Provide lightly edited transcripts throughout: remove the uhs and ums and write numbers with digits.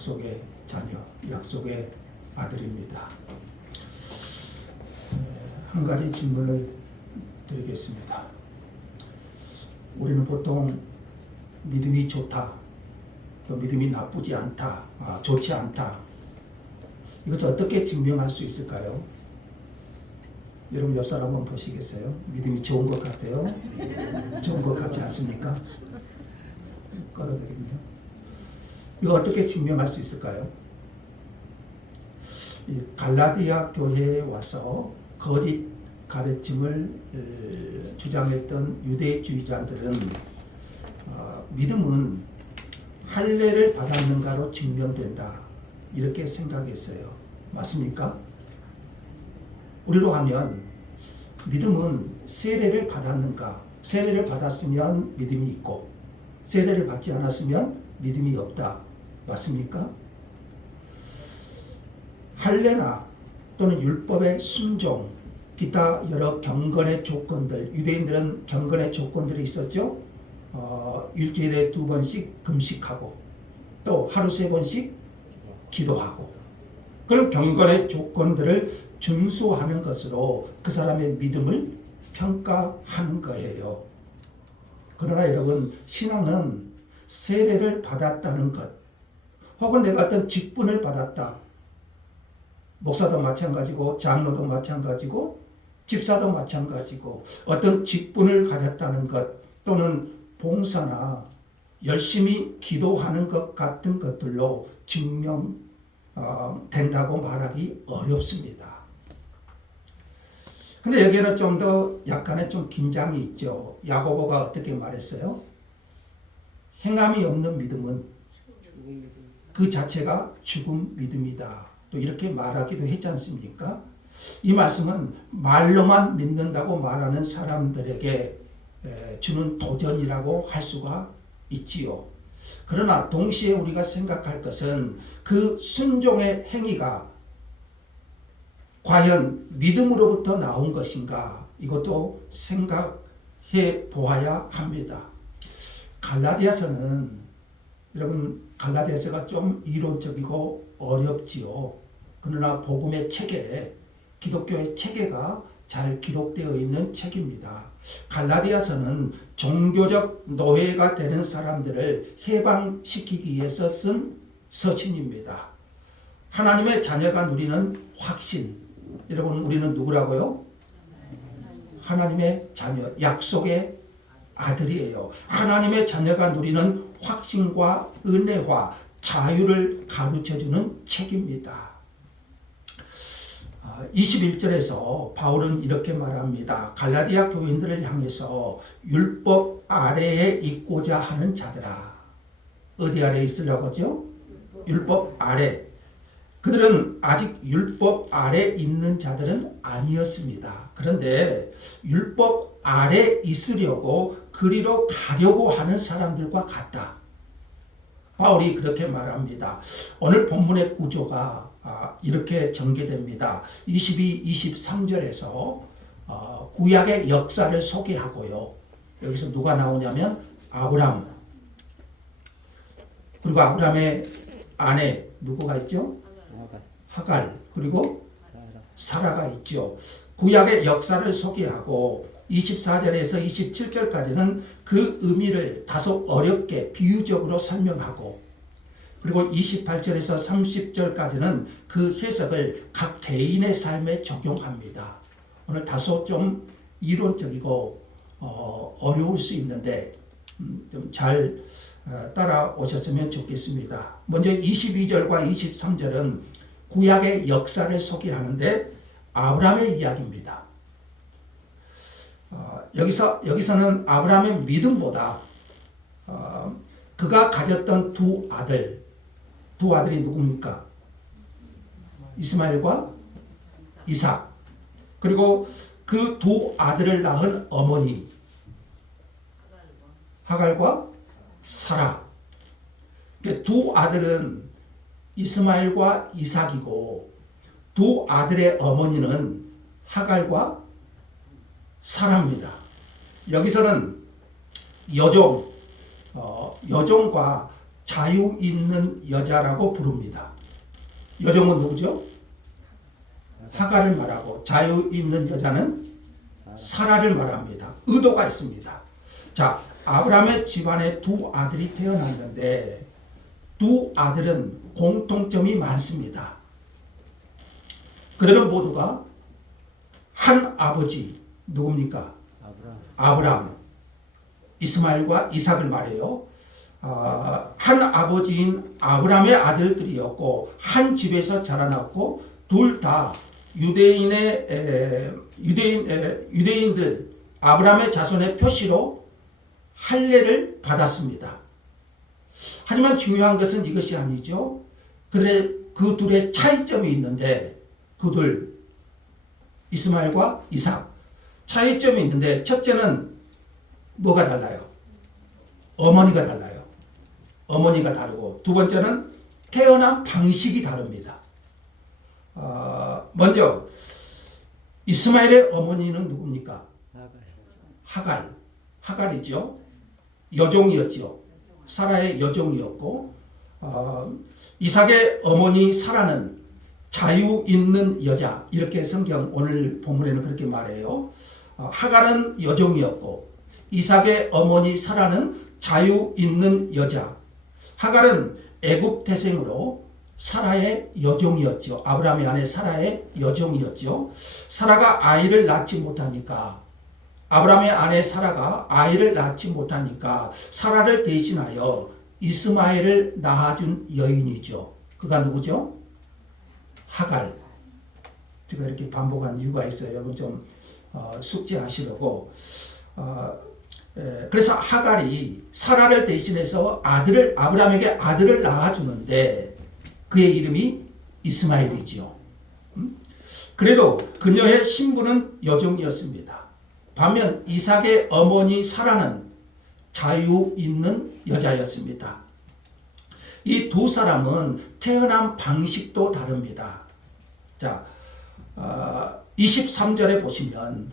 약속의 자녀, 약속의 아들입니다. 한 가지 질문을 드리겠습니다. 우리는 보통 믿음이 좋다, 또 믿음이 나쁘지 않다, 좋지 않다. 이것을 어떻게 증명할 수 있을까요? 여러분 옆 사람 한번 보시겠어요? 믿음이 좋은 것 같아요? 좋은 것 같지 않습니까? 꺼도 되겠네요. 이거 어떻게 증명할 수 있을까요? 이 갈라디아 교회에 와서 거짓 가르침을 주장했던 유대주의자들은 믿음은 할례를 받았는가로 증명된다, 이렇게 생각했어요. 맞습니까? 우리로 하면 믿음은 세례를 받았는가, 세례를 받았으면 믿음이 있고 세례를 받지 않았으면 믿음이 없다. 맞습니까? 할례나 또는 율법의 순종, 기타 여러 경건의 조건들, 유대인들은 경건의 조건들이 있었죠. 일주일에 2번씩 금식하고 또 하루 3번씩 기도하고, 그런 경건의 조건들을 준수하는 것으로 그 사람의 믿음을 평가하는 거예요. 그러나 여러분, 신앙은 세례를 받았다는 것, 혹은 내가 어떤 직분을 받았다, 목사도 마찬가지고 장로도 마찬가지고 집사도 마찬가지고 어떤 직분을 가졌다는 것, 또는 봉사나 열심히 기도하는 것 같은 것들로 증명된다고 말하기 어렵습니다. 근데 여기에는 좀 더 약간의 좀 긴장이 있죠. 야고보가 어떻게 말했어요? 행함이 없는 믿음은 그 자체가 죽은 믿음이다, 또 이렇게 말하기도 했지 않습니까? 이 말씀은 말로만 믿는다고 말하는 사람들에게 주는 도전이라고 할 수가 있지요. 그러나 동시에 우리가 생각할 것은 그 순종의 행위가 과연 믿음으로부터 나온 것인가, 이것도 생각해 보아야 합니다. 갈라디아서는, 여러분, 갈라디아서가 좀 이론적이고 어렵지요. 그러나 복음의 체계, 기독교의 체계가 잘 기록되어 있는 책입니다. 갈라디아서는 종교적 노예가 되는 사람들을 해방시키기 위해서 쓴 서신입니다. 하나님의 자녀가 누리는 확신, 여러분, 우리는 누구라고요? 하나님의 자녀, 약속의 아들이에요. 하나님의 자녀가 누리는 확신과 은혜와 자유를 가르쳐주는 책입니다. 21절에서 바울은 이렇게 말합니다. 갈라디아 교인들을 향해서 율법 아래에 있고자 하는 자들아. 어디 아래에 있으려고 하죠? 율법 아래. 그들은 아직 율법 아래 있는 자들은 아니었습니다. 그런데 율법 아래 있으려고 그리로 가려고 하는 사람들과 같다. 바울이 그렇게 말합니다. 오늘 본문의 구조가 이렇게 전개됩니다. 22, 23절에서 구약의 역사를 소개하고요. 여기서 누가 나오냐면 아브람, 그리고 아브람의 아내 누구가 있죠? 하갈, 그리고 사라가 있죠. 구약의 역사를 소개하고 24절에서 27절까지는 그 의미를 다소 어렵게 비유적으로 설명하고, 그리고 28절에서 30절까지는 그 해석을 각 개인의 삶에 적용합니다. 오늘 다소 좀 이론적이고 어려울 수 있는데 좀 잘 따라오셨으면 좋겠습니다. 먼저 22절과 23절은 구약의 역사를 소개하는데 아브라함의 이야기입니다. 여기서는 아브라함의 믿음보다 그가 가졌던 두 아들이 누굽니까? 이스마엘과 이삭, 그리고 그 두 아들을 낳은 어머니 하갈과 사라. 두 아들은 이스마엘과 이삭이고 두 아들의 어머니는 하갈과 사라입니다. 여기서는 여종과 자유 있는 여자라고 부릅니다. 여종은 누구죠? 하갈을 말하고 자유 있는 여자는 사라를 말합니다. 의도가 있습니다. 자, 아브라함의 집안에 두 아들이 태어났는데 두 아들은 공통점이 많습니다. 그들은 모두가 한 아버지, 누굽니까? 아브라함, 이스마엘과 이삭을 말해요. 한 아버지인 아브라함의 아들들이었고 한 집에서 자라났고 둘 다 유대인들 아브라함의 자손의 표시로 할례를 받았습니다. 하지만 중요한 것은 이것이 아니죠. 그 둘의 차이점이 있는데 그 둘 이스마엘과 이삭 차이점이 있는데 첫째는 뭐가 달라요? 어머니가 달라요. 어머니가 다르고 두 번째는 태어난 방식이 다릅니다. 먼저 이스마엘의 어머니는 누굽니까? 하갈이죠. 여종이었죠. 사라의 여종이었고 이삭의 어머니 사라는 자유 있는 여자, 이렇게 성경 오늘 본문에는 그렇게 말해요. 하갈은 여종이었고 이삭의 어머니 사라는 자유 있는 여자. 하갈은 애굽 태생으로 사라의 여종이었죠. 아브라함의 아내 사라의 여종이었죠. 사라가 아이를 낳지 못하니까 아브라함의 아내 사라가 아이를 낳지 못하니까 사라를 대신하여 이스마엘을 낳아준 여인이죠. 그가 누구죠? 하갈. 제가 이렇게 반복한 이유가 있어요. 여러분 좀 숙지하시려고. 그래서 하갈이 사라를 대신해서 아브라함에게 아들을 낳아주는데 그의 이름이 이스마엘이죠. 그래도 그녀의 신부는 여종이었습니다. 반면 이삭의 어머니 사라는 자유 있는 여자였습니다. 이 두 사람은 태어난 방식도 다릅니다. 자, 23절에 보시면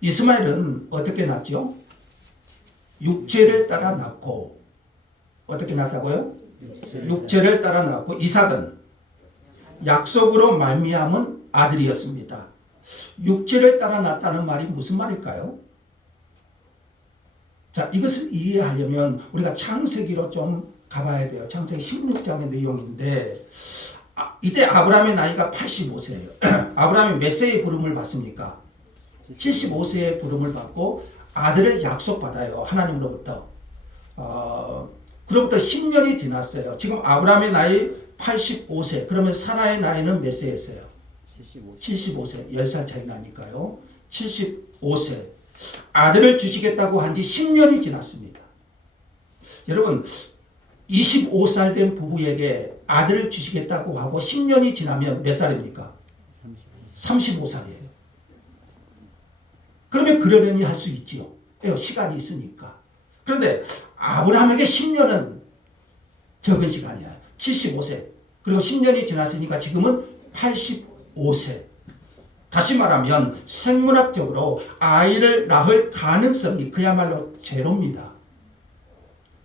이스마엘은 어떻게 낳죠? 육체를 따라 낳고 어떻게 낳았다고요? 육체를 따라 낳고 이삭은 약속으로 말미암은 아들이었습니다. 육체를 따라 낳았다는 말이 무슨 말일까요? 자, 이것을 이해하려면 우리가 창세기로 좀 가봐야 돼요. 창세기 16장의 내용인데 이때 아브라함의 나이가 85세예요. 아브라함이 몇 세의 부름을 받습니까? 75세의 부름을 받고 아들을 약속받아요. 하나님으로부터. 그로부터 10년이 지났어요. 지금 아브라함의 나이 85세. 그러면 사라의 나이는 몇 세였어요? 75세. 10살 차이 나니까요. 75세. 아들을 주시겠다고 한 지 10년이 지났습니다. 여러분 25살 된 부부에게 아들을 주시겠다고 하고 10년이 지나면 몇 살입니까? 35살이에요. 그러면 그러려니 할 수 있지요. 시간이 있으니까. 그런데 아브라함에게 10년은 적은 시간이에요. 75세. 그리고 10년이 지났으니까 지금은 85세. 다시 말하면 생물학적으로 아이를 낳을 가능성이 그야말로 제로입니다.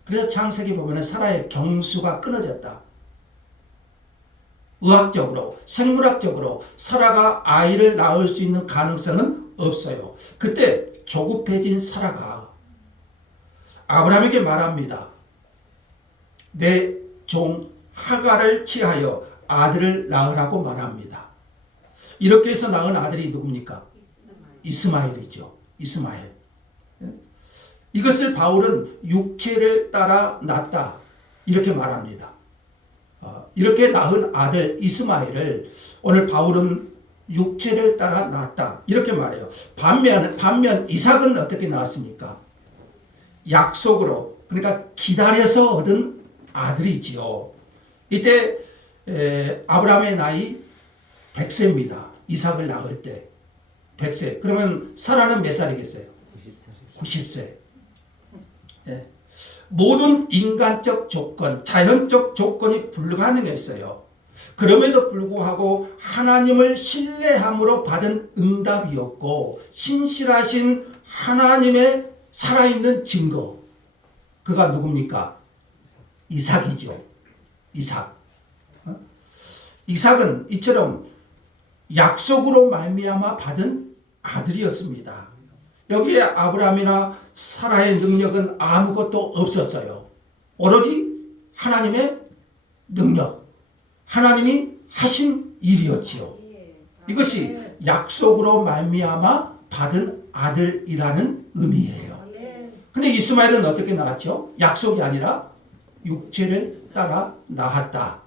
그래서 창세기 보면 사라의 경수가 끊어졌다. 의학적으로, 생물학적으로 사라가 아이를 낳을 수 있는 가능성은 없어요. 그때 조급해진 사라가 아브라함에게 말합니다. 내 종 하갈을 취하여 아들을 낳으라고 말합니다. 이렇게 해서 낳은 아들이 누굽니까? 이스마엘이죠. 이스마엘. 이것을 바울은 육체를 따라 낳았다 이렇게 말합니다. 이렇게 낳은 아들 이스마엘을 오늘 바울은 육체를 따라 낳았다 이렇게 말해요. 반면 이삭은 어떻게 낳았습니까? 약속으로, 그러니까 기다려서 얻은 아들이지요. 이때 아브라함의 나이 100세입니다. 이삭을 낳을 때 100세. 그러면 사라는 몇 살이겠어요? 90세. 예. 모든 인간적 조건, 자연적 조건이 불가능했어요. 그럼에도 불구하고 하나님을 신뢰함으로 받은 응답이었고 신실하신 하나님의 살아있는 증거. 그가 누굽니까? 이삭이죠. 이삭. 이삭은 이처럼 약속으로 말미암아 받은 아들이었습니다. 여기에 아브라함이나 사라의 능력은 아무것도 없었어요. 오로지 하나님의 능력, 하나님이 하신 일이었지요. 이것이 약속으로 말미암아 받은 아들이라는 의미예요. 근데 이스마엘은 어떻게 낳았죠? 약속이 아니라 육체를 따라 낳았다.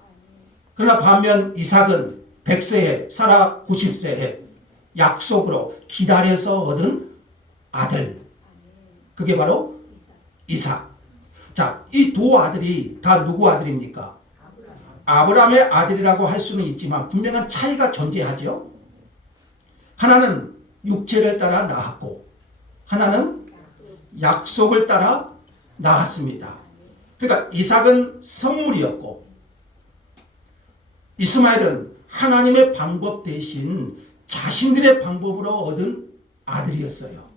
그러나 반면 이삭은 100세에 사라 90세에 약속으로 기다려서 얻은 아들. 그게 바로 이삭. 자, 이 두 아들이 다 누구 아들입니까? 아브라함의 아들이라고 할 수는 있지만 분명한 차이가 존재하죠. 하나는 육체를 따라 낳았고 하나는 약속을 따라 낳았습니다. 그러니까 이삭은 선물이었고 이스마엘은 하나님의 방법 대신 자신들의 방법으로 얻은 아들이었어요.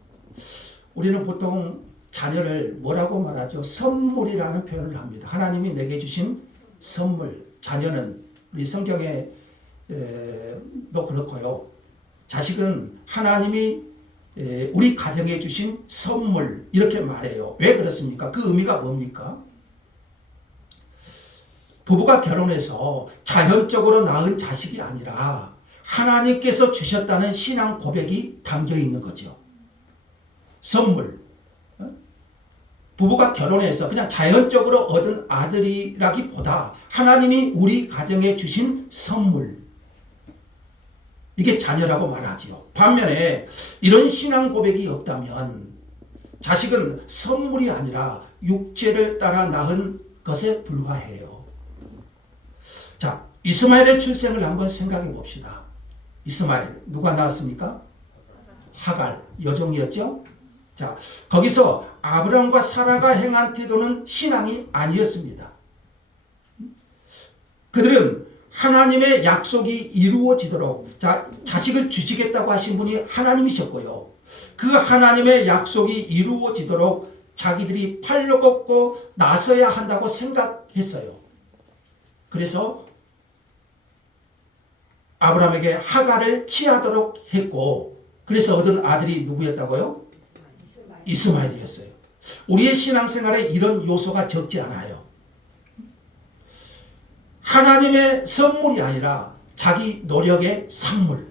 우리는 보통 자녀를 뭐라고 말하죠? 선물이라는 표현을 합니다. 하나님이 내게 주신 선물. 자녀는 우리 성경에도 그렇고요. 자식은 하나님이 우리 가정에 주신 선물 이렇게 말해요. 왜 그렇습니까? 그 의미가 뭡니까? 부부가 결혼해서 자연적으로 낳은 자식이 아니라 하나님께서 주셨다는 신앙 고백이 담겨 있는 거죠. 선물. 부부가 결혼해서 그냥 자연적으로 얻은 아들이라기보다 하나님이 우리 가정에 주신 선물. 이게 자녀라고 말하지요. 반면에 이런 신앙 고백이 없다면 자식은 선물이 아니라 육체를 따라 낳은 것에 불과해요. 자, 이스마엘의 출생을 한번 생각해 봅시다. 이스마엘 누가 낳았습니까? 하갈 여종이었죠. 자, 거기서 아브라함과 사라가 행한 태도는 신앙이 아니었습니다. 그들은 하나님의 약속이 이루어지도록 자식을 주시겠다고 하신 분이 하나님이셨고요. 그 하나님의 약속이 이루어지도록 자기들이 팔로 걷고 나서야 한다고 생각했어요. 그래서 아브라함에게 하갈을 취하도록 했고 그래서 얻은 아들이 누구였다고요? 이스마엘이었어요. 우리의 신앙생활에 이런 요소가 적지 않아요. 하나님의 선물이 아니라 자기 노력의 상물.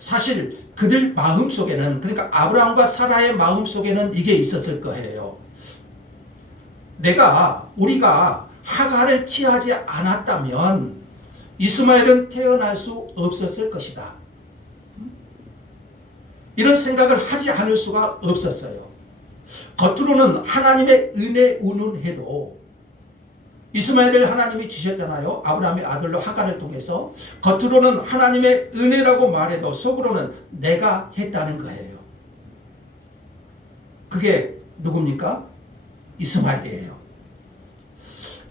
사실 그들 마음속에는 그러니까 아브라함과 사라의 마음속에는 이게 있었을 거예요. 우리가 하갈을 취하지 않았다면 이스마엘은 태어날 수 없었을 것이다. 이런 생각을 하지 않을 수가 없었어요. 겉으로는 하나님의 은혜 운운해도 이스마엘을 하나님이 주셨잖아요. 아브라함의 아들로 하갈을 통해서 겉으로는 하나님의 은혜라고 말해도 속으로는 내가 했다는 거예요. 그게 누굽니까? 이스마엘이에요.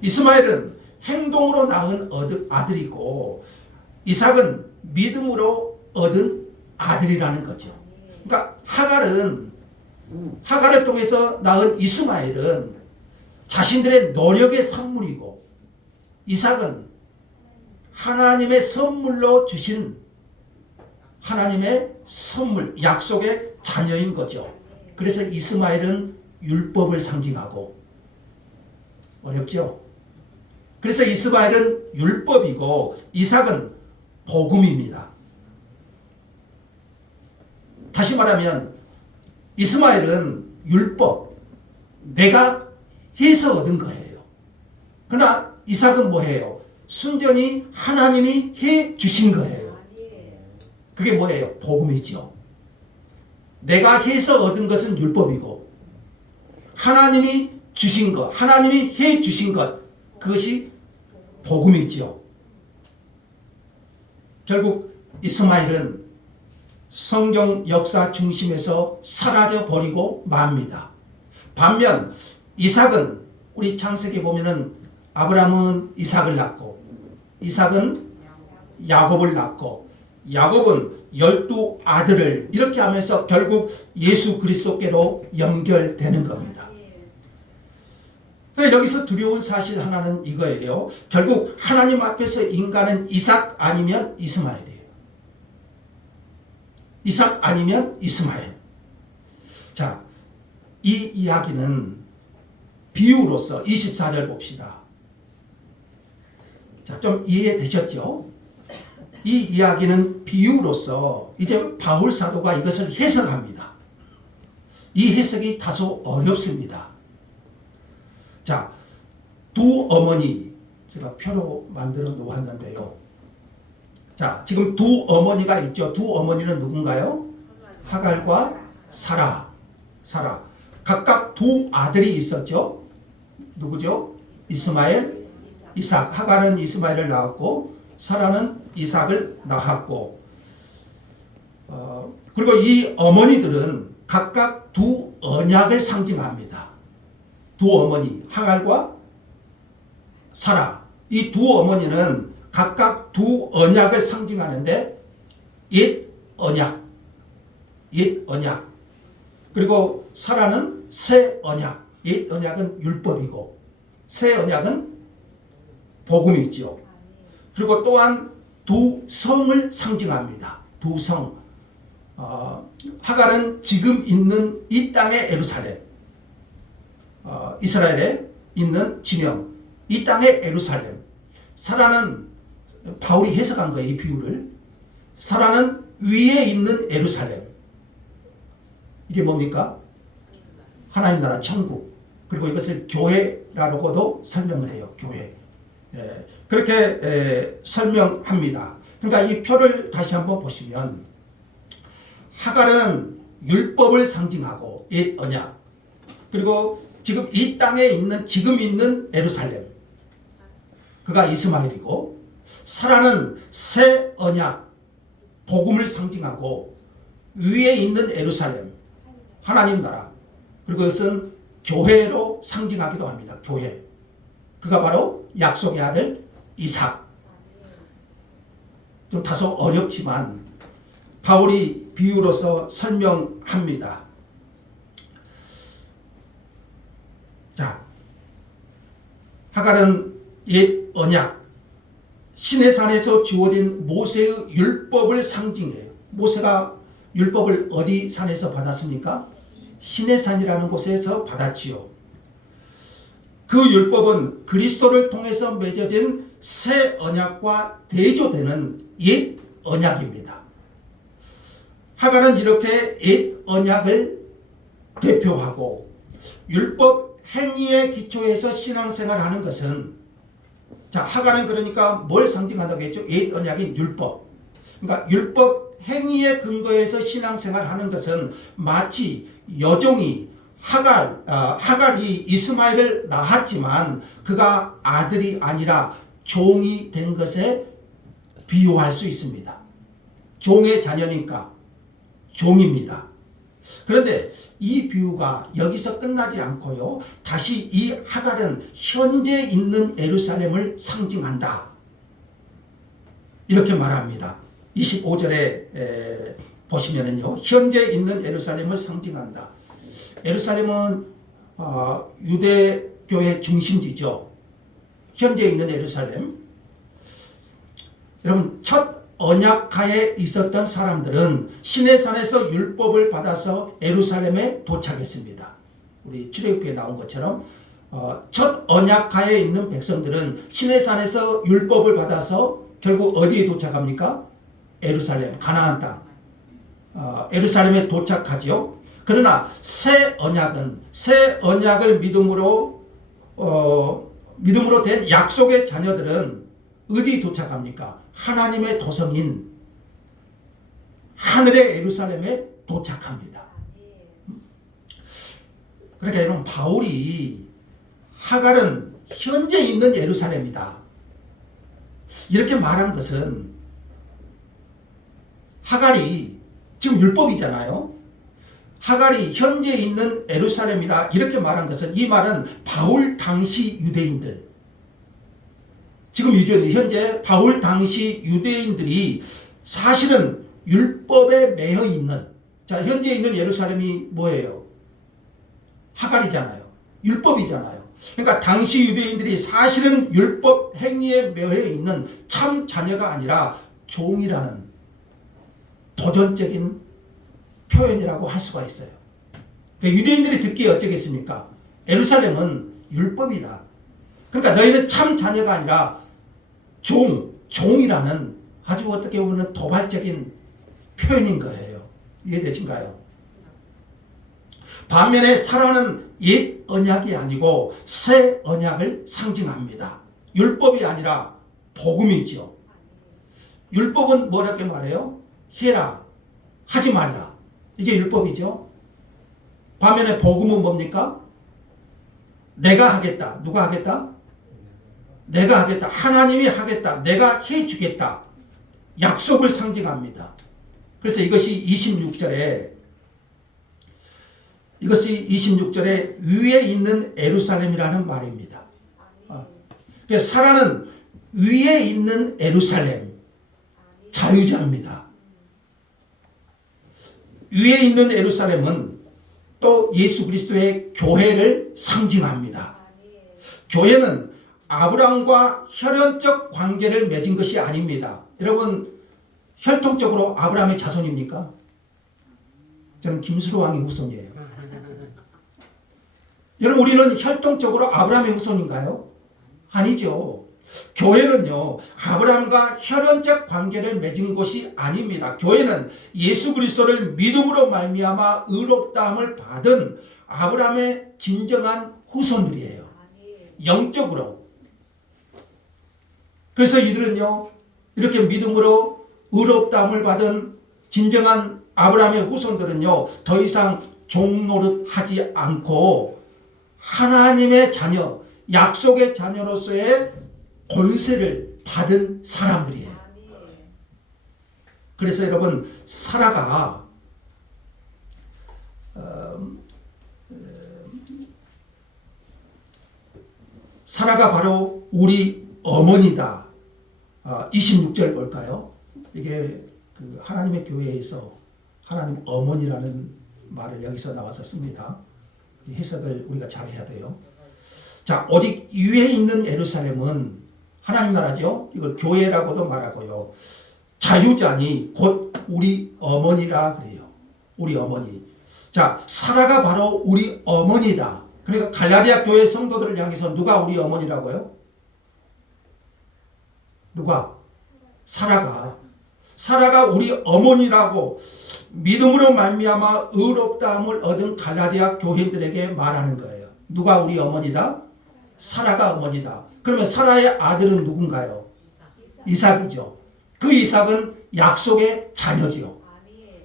이스마엘은 행동으로 낳은 아들이고 이삭은 믿음으로 얻은 아들이라는 거죠. 그러니까 하갈을 통해서 낳은 이스마엘은 자신들의 노력의 상물이고 이삭은 하나님의 선물로 주신 하나님의 선물, 약속의 자녀인 거죠. 그래서 이스마엘은 율법을 상징하고 어렵죠? 그래서 이스마엘은 율법이고 이삭은 복음입니다. 다시 말하면 이스마엘은 율법, 내가 해서 얻은 거예요. 그러나 이삭은 뭐예요? 순전히 하나님이 해 주신 거예요. 그게 뭐예요? 복음이죠. 내가 해서 얻은 것은 율법이고 하나님이 주신 것, 하나님이 해 주신 것, 그것이 복음이죠. 결국 이스마엘은 성경 역사 중심에서 사라져 버리고 맙니다. 반면 이삭은 우리 창세기 보면은 아브라함은 이삭을 낳고 이삭은 야곱을 낳고 야곱은 12 아들을 이렇게 하면서 결국 예수 그리스도께로 연결되는 겁니다. 그러니까 여기서 두려운 사실 하나는 이거예요. 결국 하나님 앞에서 인간은 이삭 아니면 이스마엘이에요. 이삭 아니면 이스마엘. 자, 이 이야기는 비유로서 24절 봅시다. 자, 좀 이해되셨죠? 이 이야기는 비유로서 이제 바울 사도가 이것을 해석합니다. 이 해석이 다소 어렵습니다. 자, 두 어머니, 제가 표로 만들어 놓았는데요. 자, 지금 두 어머니가 있죠. 두 어머니는 누군가요? 하갈과 사라. 각각 두 아들이 있었죠. 누구죠? 이스마엘, 이삭. 하갈은 이스마엘을 낳았고 사라는 이삭을 낳았고, 그리고 이 어머니들은 각각 두 언약을 상징합니다. 두 어머니, 하갈과 사라. 이 두 어머니는 각각 두 언약을 상징하는데, 옛 언약. 그리고 사라는 새 언약. 옛 언약은 율법이고, 새 언약은 복음이 있죠. 그리고 또한 두 성을 상징합니다. 두 성. 하갈은 지금 있는 이 땅의 예루살렘. 이스라엘에 있는 지명, 이 땅의 예루살렘. 사라는 바울이 해석한 거예요. 이 비유를. 사라는 위에 있는 예루살렘. 이게 뭡니까? 하나님 나라 천국. 그리고 이것을 교회라고도 설명을 해요. 교회. 그렇게 설명합니다. 그러니까 이 표를 다시 한번 보시면, 하갈은 율법을 상징하고 옛 언약, 그리고 지금 이 땅에 있는 지금 있는 예루살렘, 그가 이스마엘이고, 사라는 새 언약 복음을 상징하고 위에 있는 예루살렘 하나님 나라, 그리고 그것은 교회로 상징하기도 합니다. 교회. 그가 바로 약속의 아들 이삭. 좀 다소 어렵지만 바울이 비유로서 설명합니다. 자, 하갈은 옛 언약, 시내산에서 주어진 모세의 율법을 상징해요. 모세가 율법을 어디 산에서 받았습니까? 시내산이라는 곳에서 받았지요. 그 율법은 그리스도를 통해서 맺어진 새 언약과 대조되는 옛 언약입니다. 하갈은 이렇게 옛 언약을 대표하고 율법 행위의 기초에서 신앙생활하는 것은, 자, 하갈은 그러니까 뭘 상징한다고 했죠? 옛 언약인 율법. 그러니까 율법 행위의 근거에서 신앙생활하는 것은 마치 여종이 하갈이 이스마엘을 낳았지만 그가 아들이 아니라 종이 된 것에 비유할 수 있습니다. 종의 자녀니까 종입니다. 그런데 이 비유가 여기서 끝나지 않고요, 다시 이 하갈은 현재 있는 예루살렘을 상징한다, 이렇게 말합니다. 25절에 보시면은요, 현재 있는 예루살렘을 상징한다. 예루살렘은 유대교의 중심지죠. 현재 있는 예루살렘. 여러분, 첫 언약하에 있었던 사람들은 시내산에서 율법을 받아서 예루살렘에 도착했습니다. 우리 출애굽기에 나온 것처럼 첫 언약하에 있는 백성들은 시내산에서 율법을 받아서 결국 어디에 도착합니까? 예루살렘, 가나안 땅, 예루살렘에 도착하지요. 그러나 새 언약을 믿음으로 된 약속의 자녀들은 어디 도착합니까? 하나님의 도성인 하늘의 예루살렘에 도착합니다. 그러니까 여러분, 바울이 하갈은 현재 있는 예루살렘이다, 이렇게 말한 것은, 하갈이 지금 율법이잖아요. 하갈이 현재 있는 예루살렘이다 이렇게 말한 것은, 이 말은 바울 당시 유대인들, 지금 현재 바울 당시 유대인들이 사실은 율법에 매여 있는, 자, 현재 있는 예루살렘이 뭐예요? 하갈이잖아요. 율법이잖아요. 그러니까 당시 유대인들이 사실은 율법 행위에 매여 있는 참 자녀가 아니라 종이라는 도전적인 표현이라고 할 수가 있어요. 그러니까 유대인들이 듣기에 어쩌겠습니까? 예루살렘은 율법이다. 그러니까 너희는 참 자녀가 아니라 종이라는 아주 어떻게 보면 도발적인 표현인 거예요. 이해되신가요? 반면에 사라는 옛 언약이 아니고 새 언약을 상징합니다. 율법이 아니라 복음이죠. 율법은 뭐라고 말해요? 해라, 하지 말라. 이게 율법이죠. 반면에 복음은 뭡니까? 내가 하겠다. 누가 하겠다? 내가 하겠다. 하나님이 하겠다. 내가 해주겠다. 약속을 상징합니다. 그래서 이것이 26절에 위에 있는 예루살렘이라는 말입니다. 사라는 위에 있는 예루살렘, 자유자입니다. 위에 있는 예루살렘은 또 예수 그리스도의 교회를 상징합니다. 교회는 아브라함과 혈연적 관계를 맺은 것이 아닙니다. 여러분, 혈통적으로 아브라함의 자손입니까? 저는 김수로 왕의 후손이에요. 여러분, 우리는 혈통적으로 아브라함의 후손인가요? 아니죠. 교회는요, 아브라함과 혈연적 관계를 맺은 것이 아닙니다. 교회는 예수 그리스도를 믿음으로 말미암아 의롭다함을 받은 아브라함의 진정한 후손들이에요. 영적으로. 그래서 이들은요, 이렇게 믿음으로 의롭다함을 받은 진정한 아브라함의 후손들은요, 더 이상 종 노릇하지 않고 하나님의 자녀, 약속의 자녀로서의 권세를 받은 사람들이에요. 그래서 여러분, 사라가 바로 우리 어머니다. 26절 볼까요? 이게 그 하나님의 교회에서 하나님 어머니라는 말을 여기서 나와서 씁니다. 해석을 우리가 잘 해야 돼요. 자, 오직 위에 있는 예루살렘은 하나님 나라죠. 이걸 교회라고도 말하고요. 자유자니 곧 우리 어머니라 그래요. 우리 어머니. 자, 사라가 바로 우리 어머니다. 그러니까 갈라디아 교회 성도들을 향해서 누가 우리 어머니라고요? 누가? 사라가 우리 어머니라고 믿음으로 말미암아 의롭다함을 얻은 갈라디아 교회들에게 말하는 거예요. 누가 우리 어머니다? 사라가 어머니다. 그러면 사라의 아들은 누군가요? 이삭이죠. 그 이삭은 약속의 자녀지요.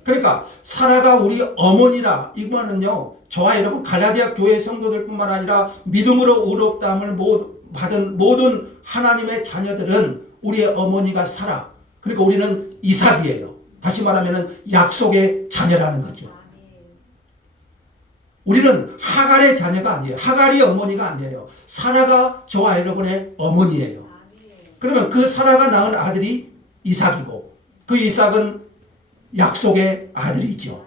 그러니까 사라가 우리 어머니라, 이거는요, 저와 여러분 갈라디아 교회 성도들뿐만 아니라 믿음으로 의롭다함을 받은 모든 하나님의 자녀들은 우리의 어머니가 사라. 그러니까 우리는 이삭이에요. 다시 말하면 약속의 자녀라는 거죠. 우리는 하갈의 자녀가 아니에요. 하갈이 어머니가 아니에요. 사라가 저와 여러분의 어머니예요. 그러면 그 사라가 낳은 아들이 이삭이고 그 이삭은 약속의 아들이죠.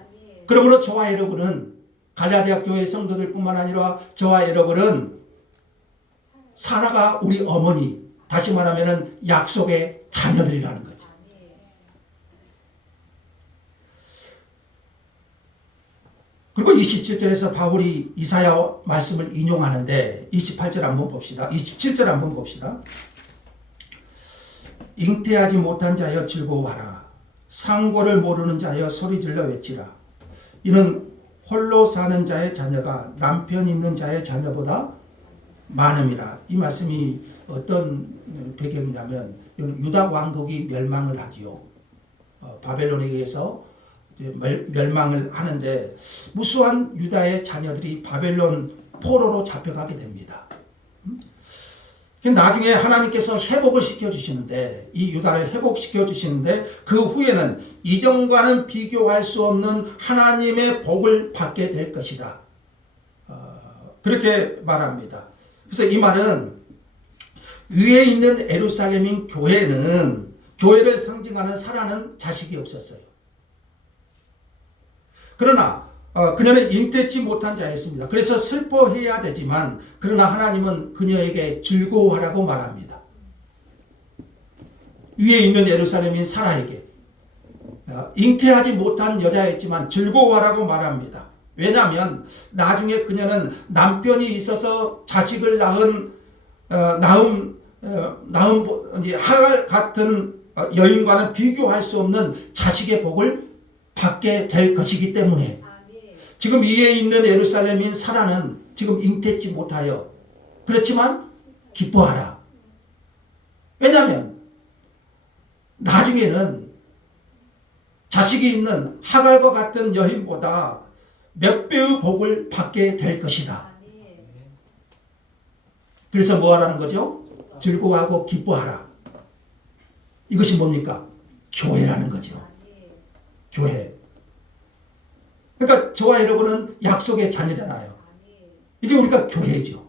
그러므로 저와 여러분은 갈라디아 교회 성도들뿐만 아니라 저와 여러분은 사라가 우리 어머니, 다시 말하면 약속의 자녀들이라는 거죠. 그리고 27절에서 바울이 이사야 말씀을 인용하는데 28절 한번 봅시다. 27절 한번 봅시다. 잉태하지 못한 자여 즐거워하라. 상고를 모르는 자여 소리질러 외치라. 이는 홀로 사는 자의 자녀가 남편 있는 자의 자녀보다 많음이라. 이 말씀이 어떤 배경이냐면 유다 왕국이 멸망을 하지요. 바벨론에 의해서 멸망을 하는데 무수한 유다의 자녀들이 바벨론 포로로 잡혀가게 됩니다. 나중에 하나님께서 회복을 시켜주시는데, 이 유다를 회복시켜주시는데 그 후에는 이전과는 비교할 수 없는 하나님의 복을 받게 될 것이다. 그렇게 말합니다. 그래서 이 말은 위에 있는 예루살렘인 교회를 상징하는 사라는 자식이 없었어요. 그러나 그녀는 잉태치 못한 자였습니다. 그래서 슬퍼해야 되지만 그러나 하나님은 그녀에게 즐거워하라고 말합니다. 위에 있는 예루살렘인 사라에게 잉태하지 못한 여자였지만 즐거워하라고 말합니다. 왜냐하면 나중에 그녀는 남편이 있어서 자식을 낳은 하갈 같은 여인과는 비교할 수 없는 자식의 복을 받게 될 것이기 때문에 지금 위에 있는 예루살렘인 사라는 지금 잉태치 못하여 그렇지만 기뻐하라. 왜냐하면 나중에는 자식이 있는 하갈과 같은 여인보다 몇 배의 복을 받게 될 것이다. 그래서 뭐 하라는 거죠? 즐거워하고 기뻐하라. 이것이 뭡니까? 교회라는 거죠. 교회. 그러니까 저와 여러분은 약속의 자녀잖아요. 이게 우리가 교회죠.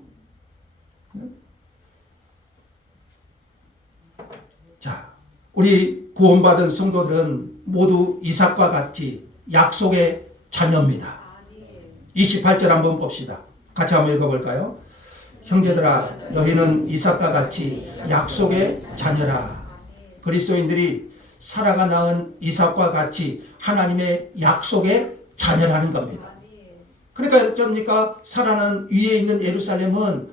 자, 우리 구원받은 성도들은 모두 이삭과 같이 약속의 자녀입니다. 28절 한번 봅시다. 같이 한번 읽어볼까요? 형제들아 너희는 이삭과 같이 약속의 자녀라. 그리스도인들이 사라가 낳은 이삭과 같이 하나님의 약속의 자녀라는 겁니다. 그러니까 어쩝니까? 사라는 위에 있는 예루살렘은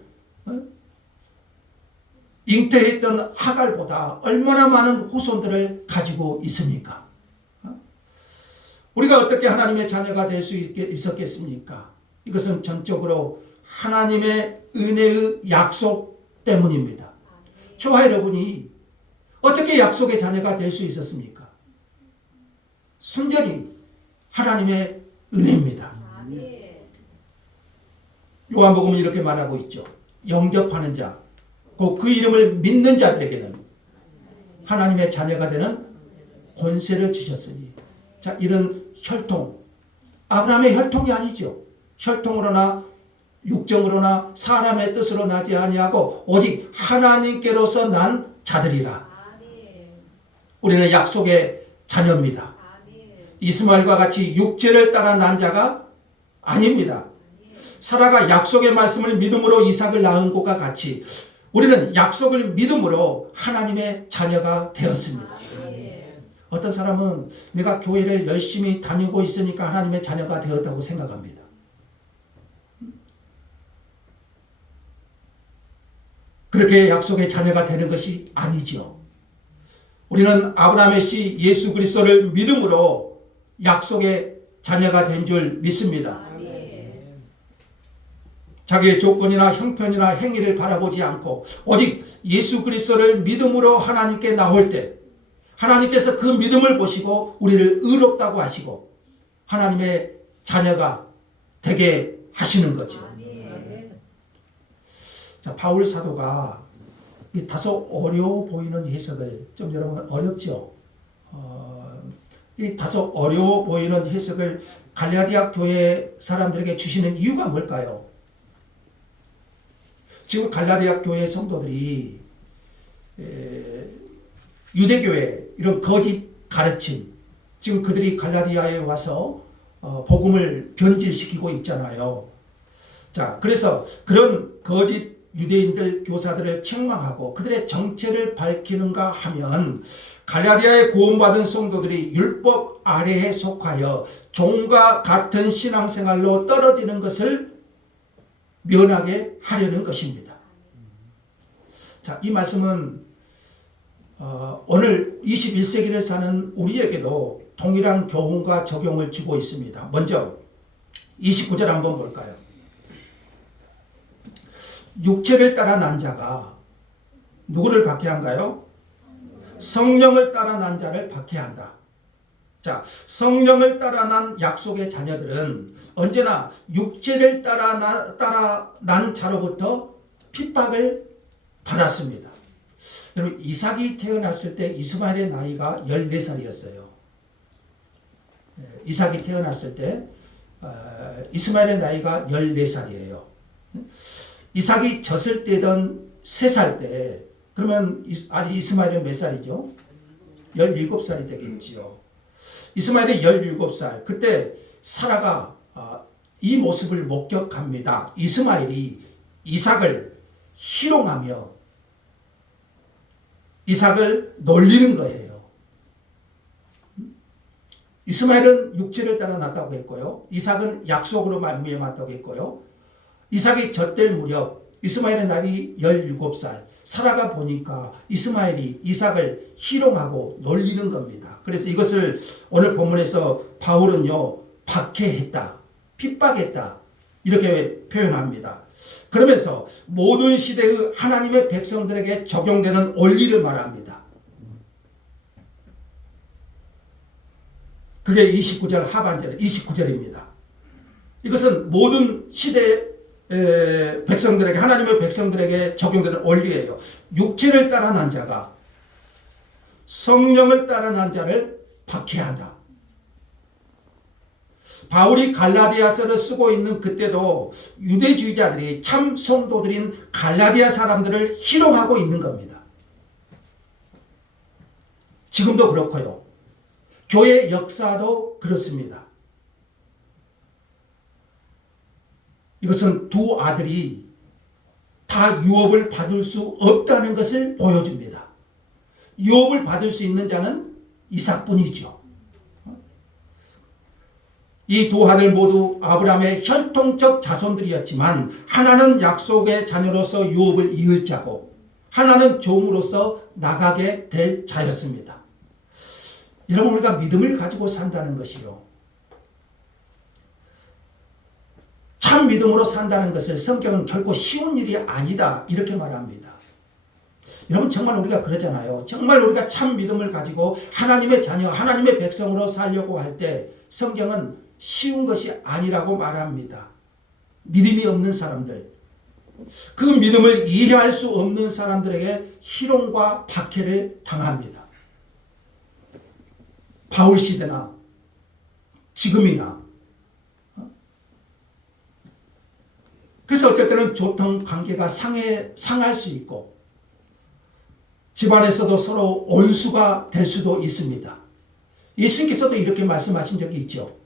잉태했던 하갈보다 얼마나 많은 후손들을 가지고 있습니까? 우리가 어떻게 하나님의 자녀가 될 수 있었겠습니까? 이것은 전적으로 하나님의 은혜의 약속 때문입니다. 저와 여러분이 어떻게 약속의 자녀가 될 수 있었습니까? 순전히 하나님의 은혜입니다. 요한복음은 이렇게 말하고 있죠. 영접하는 자, 그 이름을 믿는 자들에게는 하나님의 자녀가 되는 권세를 주셨으니. 자, 이런 혈통, 아브라함의 혈통이 아니죠. 혈통으로나 육정으로나 사람의 뜻으로 나지 아니하고 오직 하나님께로서 난 자들이라. 우리는 약속의 자녀입니다. 이스마엘과 같이 육체를 따라 난 자가 아닙니다. 사라가 약속의 말씀을 믿음으로 이삭을 낳은 것과 같이 우리는 약속을 믿음으로 하나님의 자녀가 되었습니다. 어떤 사람은 내가 교회를 열심히 다니고 있으니까 하나님의 자녀가 되었다고 생각합니다. 그렇게 약속의 자녀가 되는 것이 아니죠. 우리는 아브라함의 씨 예수 그리스도를 믿음으로 약속의 자녀가 된 줄 믿습니다. 자기의 조건이나 형편이나 행위를 바라보지 않고 오직 예수 그리스도를 믿음으로 하나님께 나올 때 하나님께서 그 믿음을 보시고 우리를 의롭다고 하시고 하나님의 자녀가 되게 하시는 거죠. 자, 바울 사도가 이 다소 어려워 보이는 해석을 좀 여러분 어렵죠? 이 다소 어려워 보이는 해석을 갈라디아 교회 사람들에게 주시는 이유가 뭘까요? 지금 갈라디아 교회 성도들이 유대교회 이런 거짓 가르침, 지금 그들이 갈라디아에 와서 복음을 변질시키고 있잖아요. 자, 그래서 그런 거짓 유대인들 교사들을 책망하고 그들의 정체를 밝히는가 하면 갈라디아에 구원받은 성도들이 율법 아래에 속하여 종과 같은 신앙생활로 떨어지는 것을 면하게 하려는 것입니다. 자, 이 말씀은 오늘 21세기를 사는 우리에게도 동일한 교훈과 적용을 주고 있습니다. 먼저 29절 한번 볼까요? 육체를 따라 난 자가 누구를 박해한가요? 성령을 따라 난 자를 박해한다. 자, 성령을 따라 난 약속의 자녀들은 언제나 육체를 따라 난 자로부터 핍박을 받았습니다. 여러분, 이삭이 태어났을 때 이스마엘의 나이가 14살이었어요. 이삭이 태어났을 때 이스마엘의 나이가 14살이에요. 이삭이 졌을 때던 3살 때, 그러면 아직 이스마엘은 몇 살이죠? 17살이 되겠죠. 이스마엘이 17살. 그때 사라가 이 모습을 목격합니다. 이스마엘이 이삭을 희롱하며 이삭을 놀리는 거예요. 이스마엘은 육체를 따라 났다고 했고요. 이삭은 약속으로 말미암았다고 했고요. 이삭이 젖될 무렵 이스마엘의 나이 17살. 사라가 보니까 이스마엘이 이삭을 희롱하고 놀리는 겁니다. 그래서 이것을 오늘 본문에서 바울은요, 박해했다, 핍박했다 이렇게 표현합니다. 그러면서 모든 시대의 하나님의 백성들에게 적용되는 원리를 말합니다. 그게 29절 하반절에 29절입니다. 이것은 모든 시대의 백성들에게, 하나님의 백성들에게 적용되는 원리예요. 육체를 따라 난 자가 성령을 따라 난 자를 박해한다. 바울이 갈라디아서를 쓰고 있는 그때도 유대주의자들이 참 성도들인 갈라디아 사람들을 희롱하고 있는 겁니다. 지금도 그렇고요. 교회 역사도 그렇습니다. 이것은 두 아들이 다 유업을 받을 수 없다는 것을 보여줍니다. 유업을 받을 수 있는 자는 이삭뿐이죠. 이 두 아들 모두 아브라함의 혈통적 자손들이었지만 하나는 약속의 자녀로서 유업을 이을 자고 하나는 종으로서 나가게 될 자였습니다. 여러분, 우리가 믿음을 가지고 산다는 것이요, 참 믿음으로 산다는 것을 성경은 결코 쉬운 일이 아니다 이렇게 말합니다. 여러분, 정말 우리가 그러잖아요. 정말 우리가 참 믿음을 가지고 하나님의 자녀, 하나님의 백성으로 살려고 할 때 성경은 쉬운 것이 아니라고 말합니다. 믿음이 없는 사람들, 그 믿음을 이해할 수 없는 사람들에게 희롱과 박해를 당합니다. 바울 시대나 지금이나. 그래서 어떨 때는 조통 관계가 상할 수 있고 집안에서도 서로 원수가 될 수도 있습니다. 예수님께서도 이렇게 말씀하신 적이 있죠.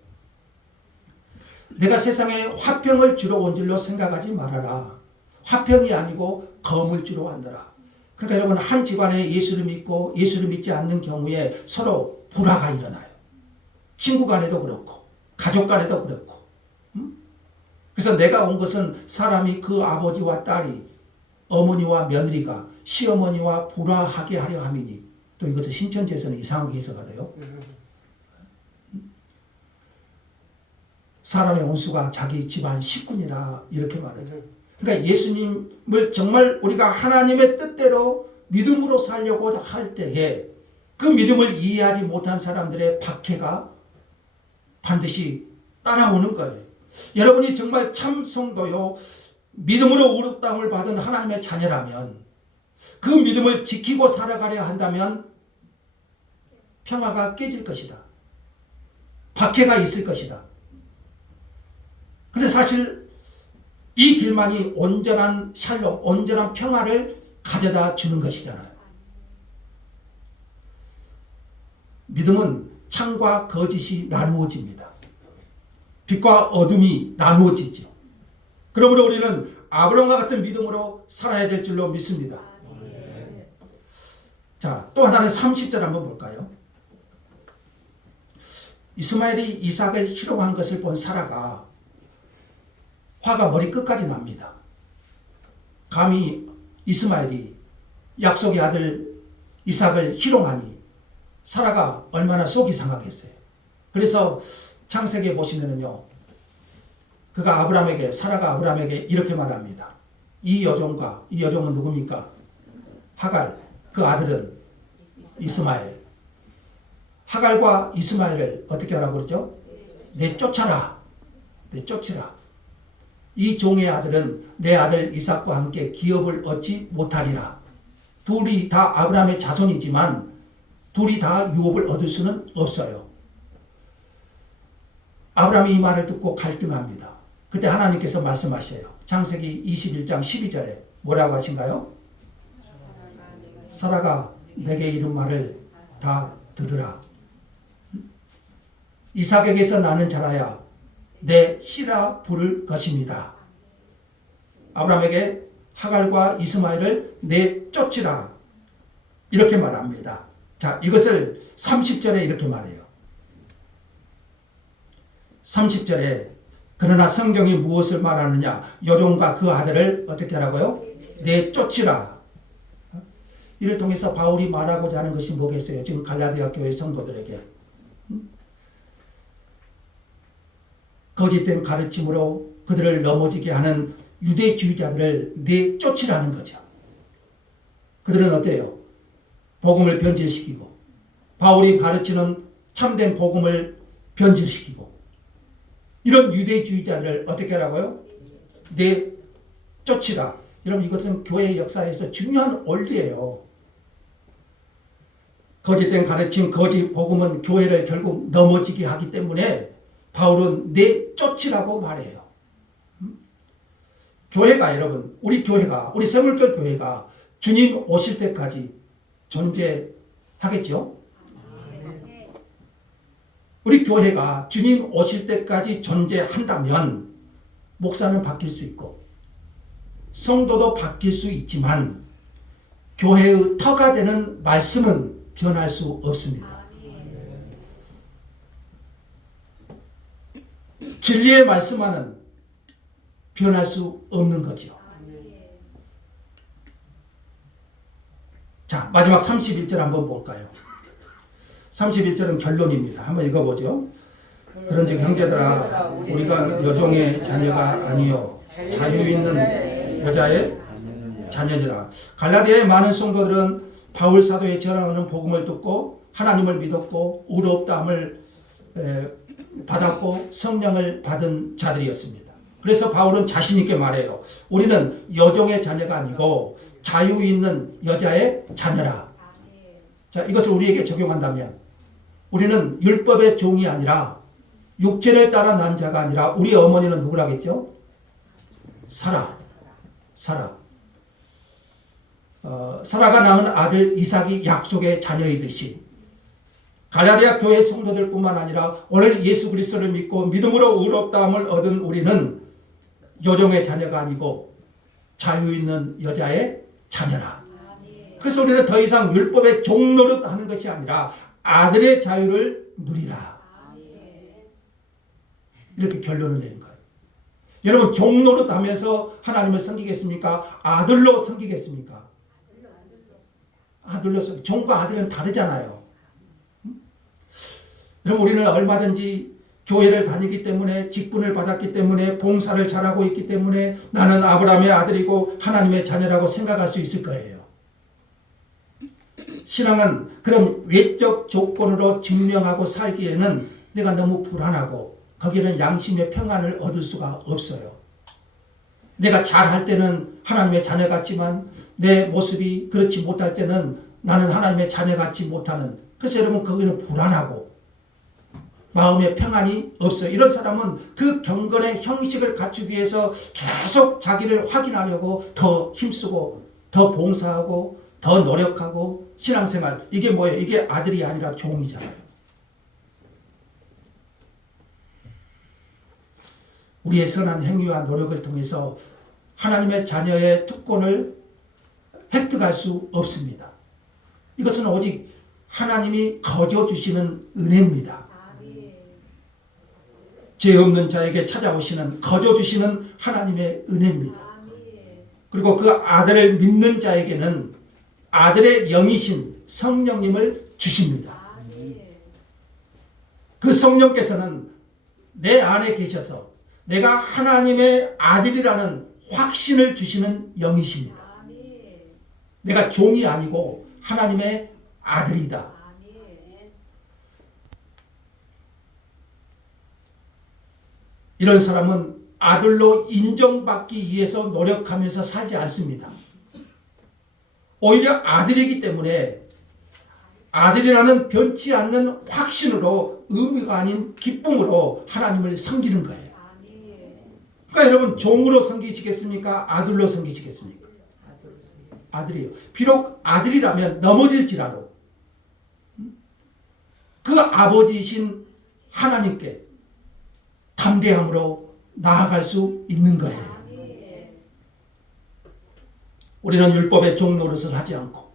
내가 세상에 화평을 주러 온 줄로 생각하지 말아라. 화평이 아니고 검을 주러 왔노라. 그러니까 여러분, 한 집안에 예수를 믿고 예수를 믿지 않는 경우에 서로 불화가 일어나요. 친구 간에도 그렇고 가족 간에도 그렇고. 그래서 내가 온 것은 사람이 그 아버지와 딸이, 어머니와 며느리가 시어머니와 불화하게 하려 함이니. 또 이것을 신천지에서는 이상하게 해석하대요. 사람의 원수가 자기 집안 식구니라 이렇게 말하죠. 그러니까 예수님을 정말 우리가 하나님의 뜻대로 믿음으로 살려고 할 때에 그 믿음을 이해하지 못한 사람들의 박해가 반드시 따라오는 거예요. 여러분이 정말 참 성도요, 믿음으로 의롭다함을 받은 하나님의 자녀라면 그 믿음을 지키고 살아가려 한다면 평화가 깨질 것이다. 박해가 있을 것이다. 근데 사실 이 길만이 온전한 샬롬, 온전한 평화를 가져다 주는 것이잖아요. 믿음은 참과 거짓이 나누어집니다. 빛과 어둠이 나누어지죠. 그러므로 우리는 아브라함과 같은 믿음으로 살아야 될 줄로 믿습니다. 자, 또 하나는 30절 한번 볼까요? 이스마엘이 이삭을 희롱한 것을 본 사라가 화가 머리끝까지 납니다. 감히 이스마엘이 약속의 아들 이삭을 희롱하니 사라가 얼마나 속이 상하겠어요. 그래서 창세기에 보시면은요, 사라가 아브라함에게 이렇게 말합니다. 이 여종은 누굽니까? 하갈, 그 아들은 이스마엘. 하갈과 이스마엘을 어떻게 하라고 그러죠? 내쫓아라. 내쫓으라. 이 종의 아들은 내 아들 이삭과 함께 기업을 얻지 못하리라. 둘이 다 아브라함의 자손이지만 둘이 다 유업을 얻을 수는 없어요. 아브라함이 이 말을 듣고 갈등합니다. 그때 하나님께서 말씀하셔요. 창세기 21장 12절에 뭐라고 하신가요? 사라가 내게 이른 말을 다 들으라. 이삭에게서 나는 자라야 내 씨라 부를 것입니다. 아브라함에게 하갈과 이스마엘을 내쫓으라 이렇게 말합니다. 자, 이것을 30절에 이렇게 말해요. 30절에 그러나 성경이 무엇을 말하느냐? 여종과 그 아들을 어떻게 하라고요? 내쫓으라. 이를 통해서 바울이 말하고자 하는 것이 뭐겠어요? 지금 갈라디아 교회 성도들에게 거짓된 가르침으로 그들을 넘어지게 하는 유대주의자들을 내쫓으라는 거죠. 그들은 어때요? 복음을 변질시키고 바울이 가르치는 참된 복음을 변질시키고 이런 유대주의자들을 어떻게 하라고요? 내쫓으라. 여러분 이것은 교회 역사에서 중요한 원리예요. 거짓된 가르침, 거짓 복음은 교회를 결국 넘어지게 하기 때문에 바울은 내쫓으라고 말해요. 교회가 여러분, 우리 교회가, 우리 새물결 교회가 주님 오실 때까지 존재하겠죠? 우리 교회가 주님 오실 때까지 존재한다면 목사는 바뀔 수 있고 성도도 바뀔 수 있지만 교회의 터가 되는 말씀은 변할 수 없습니다. 진리의 말씀만은 변할 수 없는 거죠. 자, 마지막 31절 한번 볼까요? 31절은 결론입니다. 한번 읽어보죠. 그런즉 형제들아 우리가 여종의 자녀가 아니요 자유 있는 여자의 자녀니라. 갈라디아의 많은 성도들은 바울 사도의 전하는 복음을 듣고 하나님을 믿었고 의롭다함을 받았고 성령을 받은 자들이었습니다. 그래서 바울은 자신 있게 말해요. 우리는 여종의 자녀가 아니고 자유 있는 여자의 자녀라. 자, 이것을 우리에게 적용한다면 우리는 율법의 종이 아니라 육체를 따라 난 자가 아니라 우리 어머니는 누구라겠죠? 사라. 사라가 낳은 아들 이삭이 약속의 자녀이듯이 갈라디아 교회 성도들뿐만 아니라 오늘 예수 그리스도를 믿고 믿음으로 의롭다함을 얻은 우리는 여종의 자녀가 아니고 자유 있는 여자의 자녀라. 그래서 우리는 더 이상 율법의 종 노릇하는 것이 아니라 아들의 자유를 누리라. 이렇게 결론을 낸 거예요. 여러분 종 노릇하면서 하나님을 섬기겠습니까? 아들로 섬기겠습니까? 아들로 섬기. 종과 아들은 다르잖아요. 여러분 우리는 얼마든지 교회를 다니기 때문에 직분을 받았기 때문에 봉사를 잘하고 있기 때문에 나는 아브라함의 아들이고 하나님의 자녀라고 생각할 수 있을 거예요. 신앙은 그런 외적 조건으로 증명하고 살기에는 내가 너무 불안하고 거기는 양심의 평안을 얻을 수가 없어요. 내가 잘할 때는 하나님의 자녀 같지만 내 모습이 그렇지 못할 때는 나는 하나님의 자녀 같지 못하는, 그래서 여러분 거기는 불안하고 마음의 평안이 없어요. 이런 사람은 그 경건의 형식을 갖추기 위해서 계속 자기를 확인하려고 더 힘쓰고 더 봉사하고 더 노력하고 신앙생활, 이게 뭐예요? 이게 아들이 아니라 종이잖아요. 우리의 선한 행위와 노력을 통해서 하나님의 자녀의 특권을 획득할 수 없습니다. 이것은 오직 하나님이 거저 주시는 은혜입니다. 죄 없는 자에게 찾아오시는 거저 주시는 하나님의 은혜입니다. 그리고 그 아들을 믿는 자에게는 아들의 영이신 성령님을 주십니다. 그 성령께서는 내 안에 계셔서 내가 하나님의 아들이라는 확신을 주시는 영이십니다. 내가 종이 아니고 하나님의 아들이다. 이런 사람은 아들로 인정받기 위해서 노력하면서 살지 않습니다. 오히려 아들이기 때문에 아들이라는 변치 않는 확신으로 의미가 아닌 기쁨으로 하나님을 섬기는 거예요. 그러니까 여러분 종으로 섬기시겠습니까? 아들로 섬기시겠습니까? 아들이요. 비록 아들이라면 넘어질지라도 그 아버지이신 하나님께 담대함으로 나아갈 수 있는 거예요. 우리는 율법의 종 노릇을 하지 않고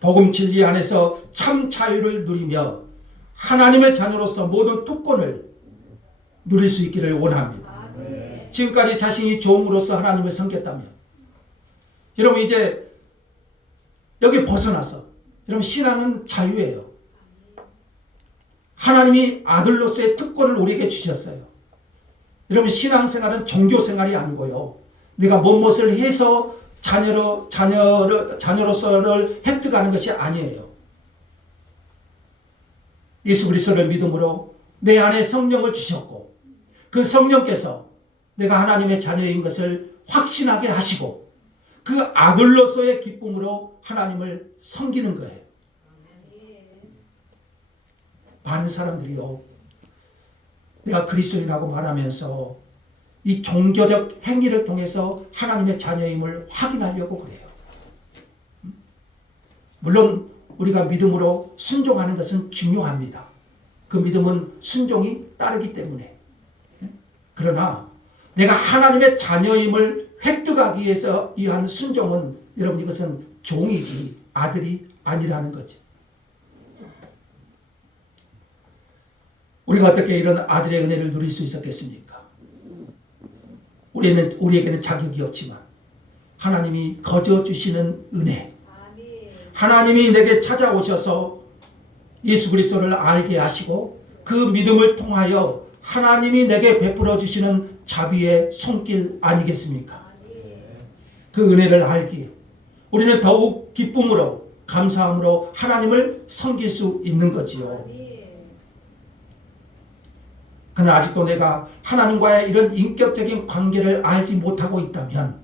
복음 진리 안에서 참 자유를 누리며 하나님의 자녀로서 모든 특권을 누릴 수 있기를 원합니다. 지금까지 자신이 종으로서 하나님을 섬겼다면 여러분 이제 여기 벗어나서 여러분 신앙은 자유예요. 하나님이 아들로서의 특권을 우리에게 주셨어요. 여러분 신앙생활은 종교생활이 아니고요. 내가 무엇을 해서 자녀로서를 획득하는 것이 아니에요. 예수 그리스도를 믿음으로 내 안에 성령을 주셨고 그 성령께서 내가 하나님의 자녀인 것을 확신하게 하시고 그 아들로서의 기쁨으로 하나님을 섬기는 거예요. 많은 사람들이요, 내가 그리스도인이라고 말하면서 이 종교적 행위를 통해서 하나님의 자녀임을 확인하려고 그래요. 물론 우리가 믿음으로 순종하는 것은 중요합니다. 그 믿음은 순종이 따르기 때문에. 그러나 내가 하나님의 자녀임을 획득하기 위해서 이한 순종은 여러분 이것은 종이지 아들이 아니라는 거지. 우리가 어떻게 이런 아들의 은혜를 누릴 수 있었겠습니까? 우리에게는 자격이 없지만 하나님이 거저 주시는 은혜, 하나님이 내게 찾아오셔서 예수 그리스도를 알게 하시고 그 믿음을 통하여 하나님이 내게 베풀어 주시는 자비의 손길 아니겠습니까? 그 은혜를 알기에 우리는 더욱 기쁨으로 감사함으로 하나님을 섬길 수 있는 거지요. 그러나 아직도 내가 하나님과의 이런 인격적인 관계를 알지 못하고 있다면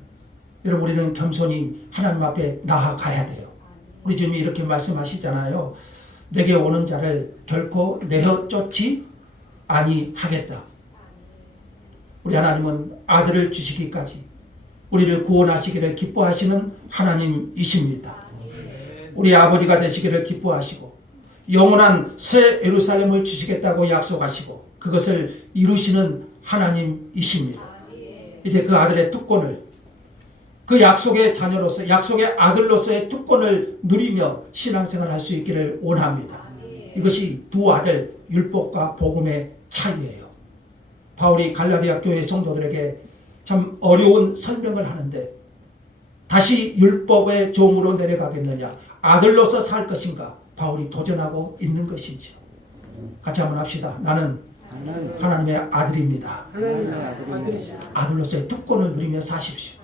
여러분 우리는 겸손히 하나님 앞에 나아가야 돼요. 우리 주님이 이렇게 말씀하시잖아요. 내게 오는 자를 결코 내어 쫓지 아니하겠다. 우리 하나님은 아들을 주시기까지 우리를 구원하시기를 기뻐하시는 하나님이십니다. 우리 아버지가 되시기를 기뻐하시고 영원한 새 예루살렘을 주시겠다고 약속하시고 그것을 이루시는 하나님이십니다. 이제 그 아들의 특권을 그 약속의 자녀로서 약속의 아들로서의 특권을 누리며 신앙생활을 할 수 있기를 원합니다. 이것이 두 아들 율법과 복음의 차이예요. 바울이 갈라디아 교회 성도들에게 참 어려운 설명을 하는데 다시 율법의 종으로 내려가겠느냐 아들로서 살 것인가 바울이 도전하고 있는 것이죠. 같이 한번 합시다. 나는 하나님의 아들입니다. 아들로서의 특권을 누리며 사십시오.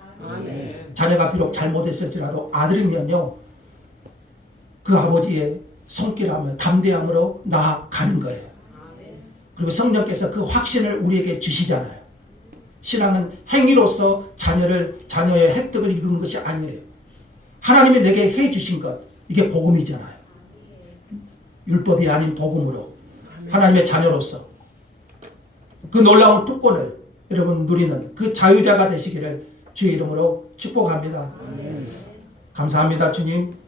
자녀가 비록 잘못했을지라도 아들이면요 그 아버지의 손길하며 담대함으로 나아가는 거예요. 그리고 성령께서 그 확신을 우리에게 주시잖아요. 신앙은 행위로서 자녀의 획득을 이루는 것이 아니에요. 하나님이 내게 해주신 것 이게 복음이잖아요. 율법이 아닌 복음으로 하나님의 자녀로서 그 놀라운 특권을 여러분 누리는 그 자유자가 되시기를 주의 이름으로 축복합니다. 감사합니다 주님.